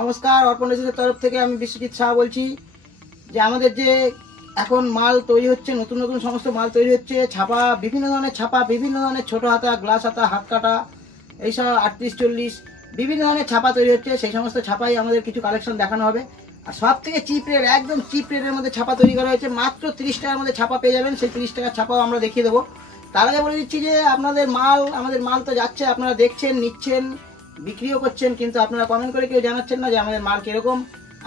নমস্কার, অর্পণ রেসিপির তরফ থেকে আমি বিশ্বজিৎ শাহ বলছি যে আমাদের যে এখন মাল তৈরি হচ্ছে, নতুন নতুন সমস্ত মাল তৈরি হচ্ছে, ছাপা বিভিন্ন ধরনের ছাপা, বিভিন্ন ধরনের ছোটো হাতা, গ্লাস হাতা, হাত কাটা, এইসব 38-40 বিভিন্ন ধরনের ছাপা তৈরি হচ্ছে। সেই সমস্ত ছাপাই আমাদের কিছু কালেকশন দেখানো হবে। আর সব থেকে চিপ রেট, একদম চিপ রেটের মধ্যে ছাপা তৈরি করা হয়েছে। মাত্র 30 টাকার মধ্যে ছাপা পেয়ে যাবেন। সেই 30 টাকার ছাপাও আমরা দেখিয়ে দেবো। তার আগে বলে দিচ্ছি যে আমাদের মাল তো যাচ্ছে, আপনারা দেখছেন, নিচ্ছেন, বিক্রিও করছেন, কিন্তু আপনারা কমেন্ট করে কেউ জানাচ্ছেন না যে আমাদের মাল কীরকম।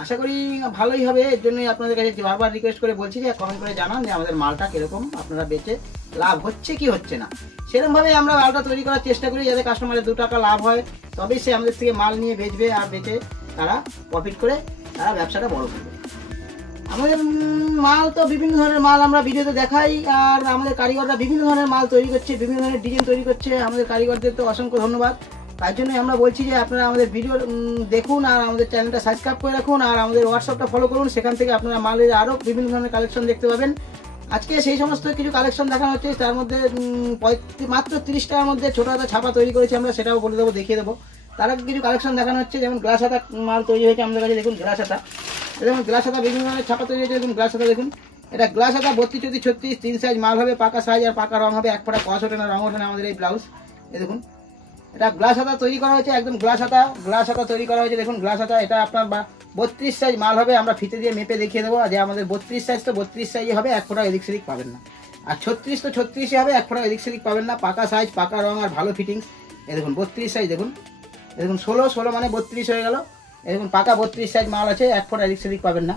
আশা করি ভালোই হবে। এর জন্যই আপনাদের কাছে বারবার রিকোয়েস্ট করে বলছি যে কমেন্ট করে জানান যে আমাদের মালটা কীরকম, আপনারা বেচে লাভ হচ্ছে কি হচ্ছে না। সেরকমভাবে আমরা মালটা তৈরি করার চেষ্টা করি যাতে কাস্টমারের 2 টাকা লাভ হয়, তবেই সে আমাদের থেকে মাল নিয়ে বেচবে, আর বেচে তারা প্রফিট করে তারা ব্যবসাটা বড় করবে। আমাদের মাল তো বিভিন্ন ধরনের মাল আমরা ভিডিওতে দেখাই, আর আমাদের কারিগররা বিভিন্ন ধরনের মাল তৈরি করছে, বিভিন্ন ধরনের ডিজাইন তৈরি করছে। আমাদের কারিগরদের তো অসংখ্য ধন্যবাদ। তাই জন্যই আমরা বলছি যে আপনারা আমাদের ভিডিও দেখুন, আর আমাদের চ্যানেলটা সাবস্ক্রাইব করে রাখুন, আর আমাদের হোয়াটসঅ্যাপটা ফলো করুন। সেখান থেকে আপনারা মালের আরও বিভিন্ন ধরনের কালেকশন দেখতে পাবেন। আজকে সেই সমস্ত কিছু কালেকশন দেখানো হচ্ছে। তার মধ্যে মাত্র 30 টাকার মধ্যে ছোটো হাতা ছাপা তৈরি করেছি আমরা, সেটাও বলে দেবো, দেখিয়ে দেবো। তার আগে কিছু কালেকশন দেখানো হচ্ছে, যেমন গ্লাস হাতা মাল তৈরি হয়েছে আমাদের কাছে। দেখুন গ্লাস হাতা, দেখুন গ্লাস হাতা বিভিন্ন ধরনের ছাপা তৈরি হয়েছে। দেখুন গ্লাস হাতা, দেখুন এটা গ্লাস হাতা 32-34-36 3 সাইজ মাল হবে, পাকা সাইজ আর পাকা রং হবে। এক ফোঁটা কস ওঠে না, রং ওঠে না আমাদের এই ব্লাউজ। এই দেখুন এটা গ্লাস হাতা তৈরি করা হয়েছে, একদম গ্লাস হাতা তৈরি করা হয়েছে। দেখুন গ্লাস হাতা, এটা আপনার 32 সাইজ মাল হবে। আমরা ফিতে দিয়ে মেপে দেখিয়ে দেবো যে আমাদের 32 সাইজ তো 32 সাইজই হবে, এক ফোঁটা এদিক সেদিক পাবেন না। আর 36 তো 36ই হবে, এক ফোঁটা এদিক সেদিক পাবেন না। পাকা সাইজ, পাকা রং আর ভালো ফিটিংস। এই দেখুন 32 সাইজ, দেখুন দেখুন 16 মানে 32 হয়ে গেল। এই দেখুন পাকা 32 সাইজ মাল আছে, এক ফোঁটা এদিক সেদিক পাবেন না।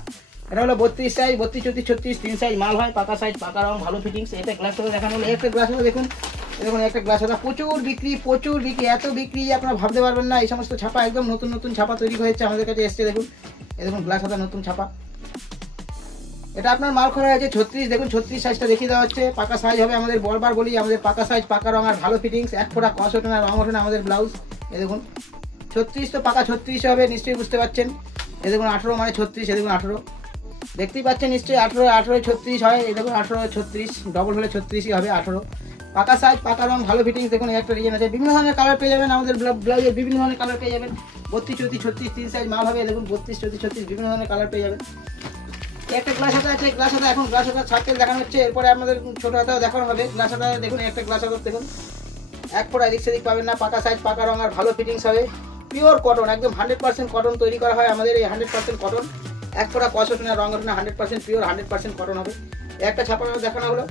এটা হলো 32 সাইজ, 32-34-36 3 সাইজ মাল হয়, পাকা সাইজ, পাকা রং, ভালো ফিটিংস। এটা গ্লাস হাতা দেখানো হলো। একটা গ্লাস হাতা দেখুন, দেখুন একটা গ্লাস হাতা প্রচুর বিক্রি, এত বিক্রি আপনারা ভাবতে পারবেন না। এই সমস্ত ছাপা একদম নতুন নতুন ছাপা তৈরি হয়েছে, আমাদের কাছে এসছে। দেখুন এই দেখুন গ্লাস হাতা নতুন ছাপা, এটা আপনার মাল করা হয়েছে 36। দেখুন 36 সাইজটা দেখিয়ে দেওয়া হচ্ছে। পাকা সাইজ হবে আমাদের, বলবার বলি আমাদের পাকা সাইজ, পাকা রং আর ভালো ফিটিংস। এক ফোঁটা কস ওঠে না, রং ওঠে না আমাদের ব্লাউজ। এই দেখুন 36 তো পাকা 36 হবে, নিশ্চয়ই বুঝতে পারছেন। এই দেখুন 18 মানে 36, এই দেখুন 18 দেখতেই পাচ্ছেন নিশ্চয়ই। 18-36 হয়। এই দেখুন 18-36, ডবল হলে 36ই হবে। 18 পাকা সাইজ, পাকা রং, ভালো ফিটিংস। দেখুন একটা ডিজাইন আছে, বিভিন্ন ধরনের কালার পেয়ে যাবেন আমাদের ব্লাউজের, বিভিন্ন ধরনের কালার পেয়ে যাবেন। 32-34-36 3 সাইজ মাল হবে। দেখুন 32-34-36 বিভিন্ন ধরনের কালার পেয়ে যাবেন। একটা গ্লাস হাতা আছে, গ্লাস হাতা এখন গ্লাস হাতা সার্কেল দেখানো হচ্ছে। এরপরে আমাদের ছোটো হাতাও দেখানো হবে। গ্লাস হাতা দেখুন, একটা গ্লাস হাতা দেখুন এক ফোঁটা এদিক সেদিক পাবেন না, পাকা সাইজ, পাকা রং আর ভালো ফিটিংস হবে। পিওর কটন, একদম 100% কটন তৈরি করা হয় আমাদের। এই 100% কটন, এক ফোঁটা কস ওঠে না, রং ওঠে না, 100% পিওর, 100% কটন হবে। একটা ছাপা দেখানো হলো।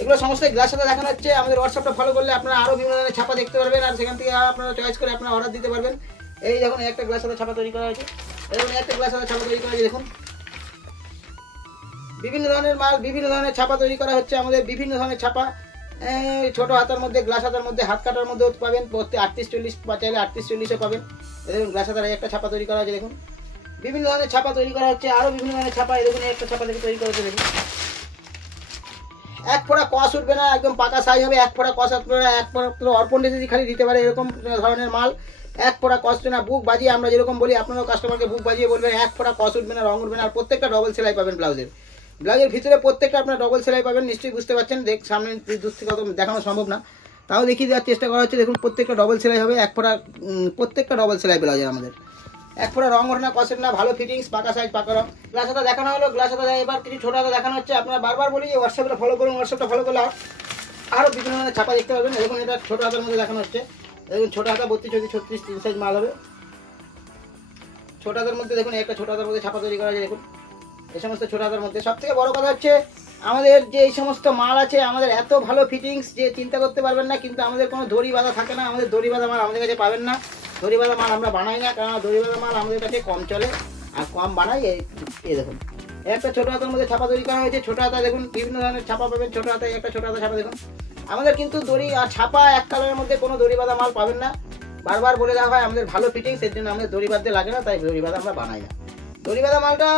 এগুলো সমস্ত গ্লাস হাতা দেখানো হচ্ছে। আমাদের হোয়াটসঅ্যাপটা ফলো করলে আপনারা আরও বিভিন্ন ধরনের ছাপা দেখতে পারবেন, আর সেখান থেকে আপনারা চয়েস করে আপনারা অর্ডার দিতে পারবেন। এই দেখুন একটা গ্লাস হাতা ছাপা তৈরি করা হয়েছে। দেখুন একটা গ্লাস হাতা ছাপা তৈরি করা হয়েছে। দেখুন বিভিন্ন ধরনের মাল, বিভিন্ন ধরনের ছাপা তৈরি করা হচ্ছে আমাদের। বিভিন্ন ধরনের ছাপা ছোটো হাতার মধ্যে, গ্লাস হাতার মধ্যে, হাত কাটার মধ্যেও পাবেন। 38-40 চাইলে 38-40ও পাবেন। দেখুন গ্লাস হাতার একটা ছাপা তৈরি করা হয়েছে। দেখুন বিভিন্ন ধরনের ছাপা তৈরি করা হচ্ছে, আরও বিভিন্ন ধরনের ছাপা। দেখুন একটা ছাপা থেকে তৈরি করা হচ্ছে। দেখুন এক ফোঁটা কস উঠবে না, একদম পাকা সাইজ হবে। এক ফোঁটা কস উঠবে না, এক ফোঁটা অর্পণ যদি খালি দিতে পারে এরকম ধরনের মাল। এক ফোঁটা কস উঠবে না, বুক বাজিয়ে আমরা যেরকম বলি, আপনারাও কাস্টমারকে বুক বাজিয়ে বলবেন এক ফোঁটা কস উঠবে না, রং উঠবে না। আর প্রত্যেকটা ডবল সেলাই পাবেন ব্লাউজের ভিতরে, প্রত্যেকটা আপনার ডবল সেলাই পাবেন। নিশ্চয়ই বুঝতে পারছেন। সামনে দূর থেকে অত দেখানো সম্ভব না, তাও দেখিয়ে দেওয়ার চেষ্টা করা হচ্ছে। দেখুন প্রত্যেকটা ডবল সেলাই হবে, এক ফোঁটা প্রত্যেকটা ডবল সেলাই ব্লাউজের আমাদের। এক ফোঁটা রং ওঠে না, কস ওঠে না, ভালো ফিটিংস, পাকা সাইজ, পাকা রং। গ্লাস হাতা দেখানো হলো। গ্লাস হাতা এবার কিছু ছোটো হাতা দেখানো হচ্ছে। আপনারা বারবার বলি হোয়াটসঅ্যাপটা ফলো করুন, হোয়াটসঅ্যাপটা ফলো করলে আরও বিভিন্ন ধরনের ছাপা দেখতে পাবেন। দেখুন এটা ছোটো হাতার মধ্যে দেখানো হচ্ছে। দেখুন ছোটো হাতা 32-36 3 সাইজ মাল হবে। ছোটো হাতার মধ্যে দেখুন একটা ছোটো হাতার মধ্যে ছাপা তৈরি করা আছে। দেখুন এই সমস্ত ছোটো হাতার মধ্যে সব থেকে বড় কথা হচ্ছে আমাদের যে এই সমস্ত মাল আছে, আমাদের এত ভালো ফিটিংস যে চিন্তা করতে পারবেন না। কিন্তু আমাদের কোনো দড়ি বাঁধা থাকে না, আমাদের দড়ি বাঁধা মাল আমাদের কাছে পাবেন না। দড়ি বাঁধা মাল আমরা বানাই না, কারণ দড়ি বাঁধা মাল আমাদের কাছে কম চলে আর কম বানাই। এই দেখুন একটা ছোটো হাতার মধ্যে ছাপা তৈরি করা হয়েছে। ছোটো হাতা দেখুন বিভিন্ন ধরনের ছাপা পাবেন। ছোটো হাতায় একটা ছোটো হাতা ছাপা দেখুন। আমাদের কিন্তু দড়ি আর ছাপা এক কালারের মধ্যে কোনো দড়ি বাঁধা মাল পাবেন না। বারবার বলে দেওয়া হয় আমাদের ভালো ফিটিংস, এর জন্য আমাদের দড়ি বাঁধতে লাগে না, তাই দড়ি বাঁধা আমরা বানাই না। দড়ি বাঁধা মালটা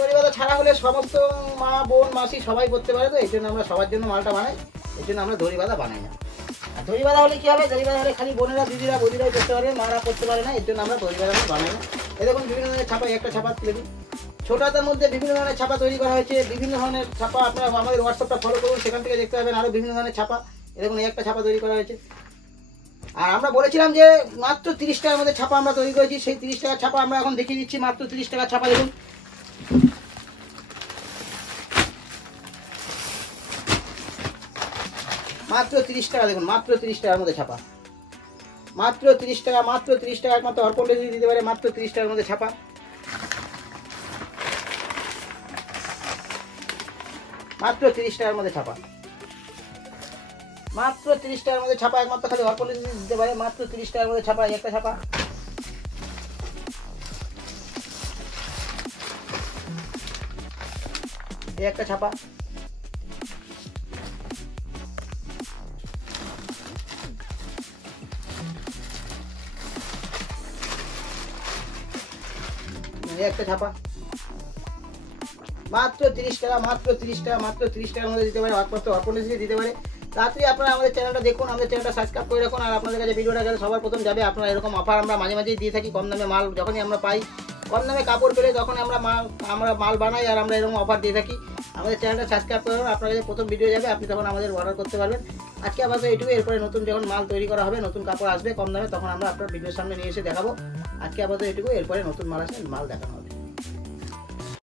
দড়ি বাঁধা ছাড়া হলে সমস্ত মা, বোন, মাসি সবাই করতে পারে, তো এই জন্য আমরা সবার জন্য মালটা বানাই। এর জন্য আমরা দড়ি বাঁধা বানাই না। আর দড়ি বাঁধা হলে কী হবে, দড়ি বাঁধা হলে খালি বোনেরা, দিদিরা, বৌদিরাই করতে পারবে, মারা করতে পারে না। এর জন্য আমরা দড়ি বাঁধা বানাই না। এই দেখুন বিভিন্ন ধরনের ছাপা, একটা ছাপা দেখুন ছোটো হাতের মধ্যে বিভিন্ন ধরনের ছাপা তৈরি করা হয়েছে। বিভিন্ন ধরনের ছাপা আপনারা আমাদের হোয়াটসঅ্যাপটা ফলো করুন, সেখান থেকে দেখতে পাবেন আরও বিভিন্ন ধরনের ছাপা। এই দেখুন একটা ছাপা তৈরি করা হয়েছে। আর আমরা বলেছিলাম যে মাত্র 30 টাকার মধ্যে ছাপা আমরা তৈরি করেছি, সেই 30 টাকার ছাপা আমরা এখন দেখিয়ে দিচ্ছি। মাত্র 30 টাকার ছাপা দেখুন, মাত্র 30 টাকা দেখুন, মাত্র 30 টাকার মধ্যে ছাপা, মাত্র 30 টাকা, মাত্র 30 টাকা একমাত্র অর্পণ রেজিস্ট্রি দিতে পারে, মাত্র 30 টাকার মধ্যে ছাপা, মাত্র 30 টাকার মধ্যে ছাপা, মাত্র 30 টাকার মধ্যে ছাপা একমাত্র খালি অর্পণ রেজিস্ট্রি দিতে পারে, মাত্র 30 টাকার মধ্যে ছাপা। এই একটা ছাপা, এই একটা ছাপা, একটা ছাপা, মাত্র 30 টাকা, মাত্র 30 টাকা, মাত্র 30 টাকার মধ্যে দিতে পারে, একমাত্র অর্পণ রেজিস্ট্রি দিতে পারে। তাড়াতাড়ি আপনারা আমাদের চ্যানেলটা দেখুন, আমাদের চ্যানেলটা সাবস্ক্রাইব করে রাখুন, আর আপনাদের কাছে ভিডিওটা গেলে সবার প্রথম যাবে। আপনারা এরকম অফার আমরা মাঝে মাঝেই দিয়ে থাকি, কম দামে মাল যখনই আমরা পাই, কম দামে কাপড় পেলে তখন আমরা মাল বানাই, আর আমরা এরকম অফার দিয়ে থাকি। আমাদের চ্যানেলটা সাবস্ক্রাইব করে রাখুন, আপনার কাছে প্রথম ভিডিও যাবে, আপনি তখন আমাদের অর্ডার করতে পারবেন। আজকে আপাতত এইটুকু, এরপরে নতুন যখন মাল তৈরি করা হবে, নতুন কাপড় আসবে কম দামে, তখন আমরা আপনার ভিডিওর সামনে নিয়ে এসে দেখাবো। আজকে আপাতত এইটুকু, এরপরে নতুন মাল আসলে মাল দেখানো হবে।